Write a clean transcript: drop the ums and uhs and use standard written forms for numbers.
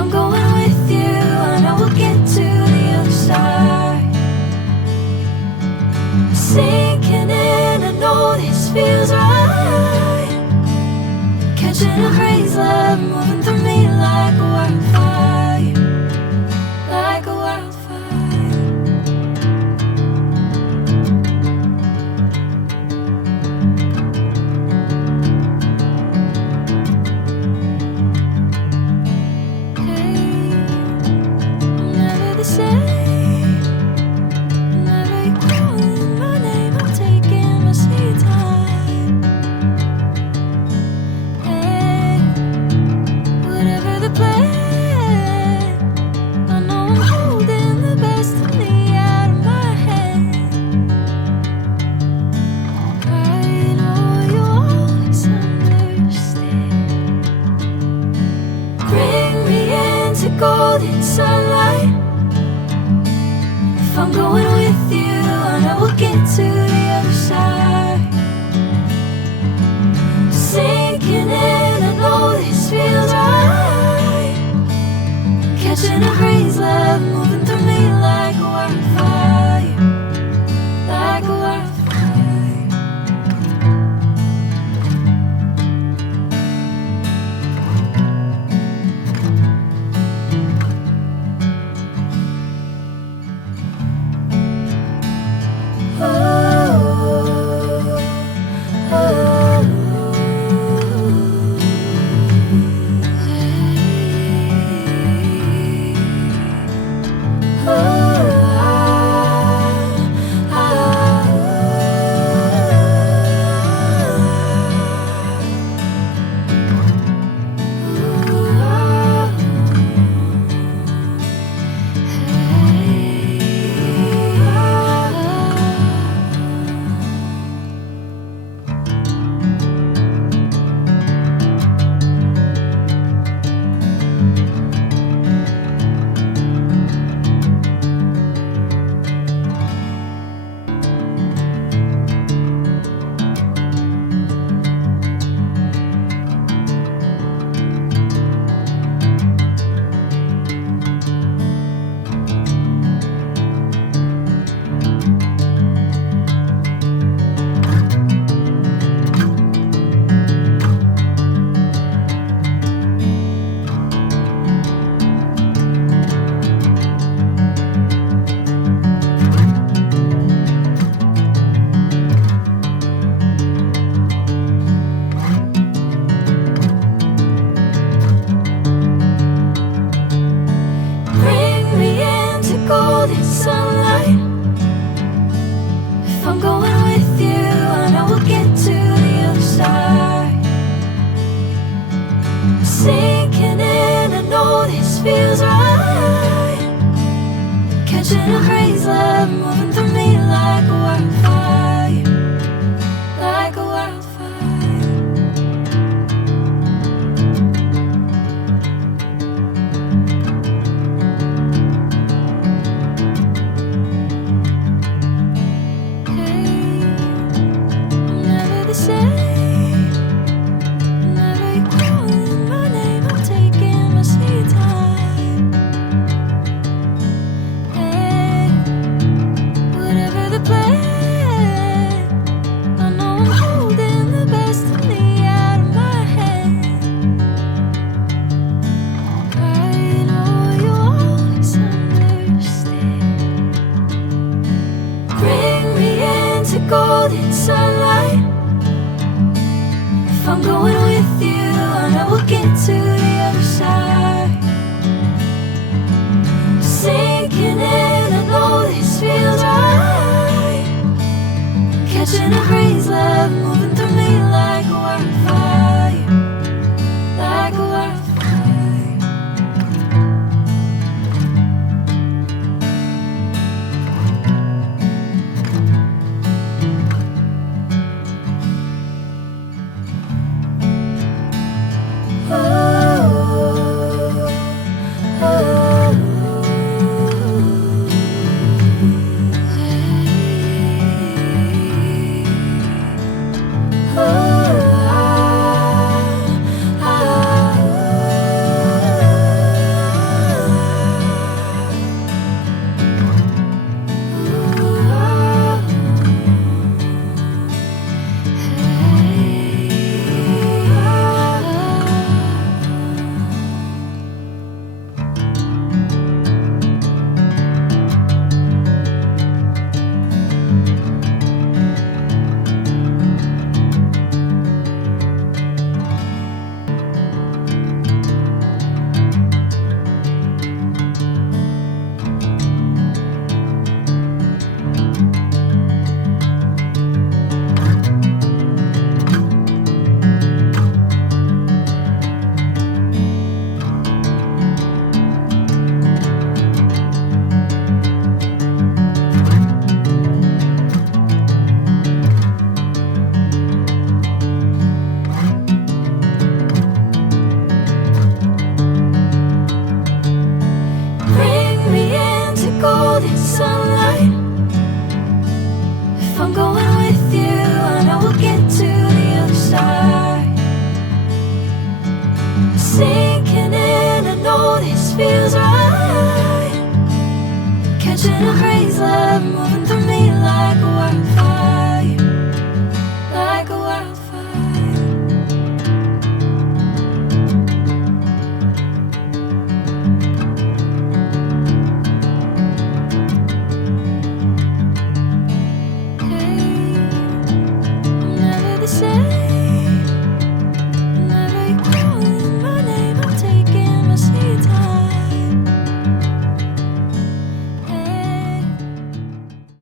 I'm going with you, I know we'll get to the other side. Sinking in, I know this feels right. Catching a breeze, love moving through me like a wildfire, like a wildfire. Golden sunlight. If I'm going with you, I know we'll get to the other side. Sinking in, I know this feels right. Catching a breeze, love moving through me like a wildfire, like a wildfire. Golden sunlight. If I'm going with you, I know we'll get to the other side. Sinking in, I know this feels right. Catching a breeze, love moving through me like a wildfire, like a wildfire. feels right. Catching a craze, love moving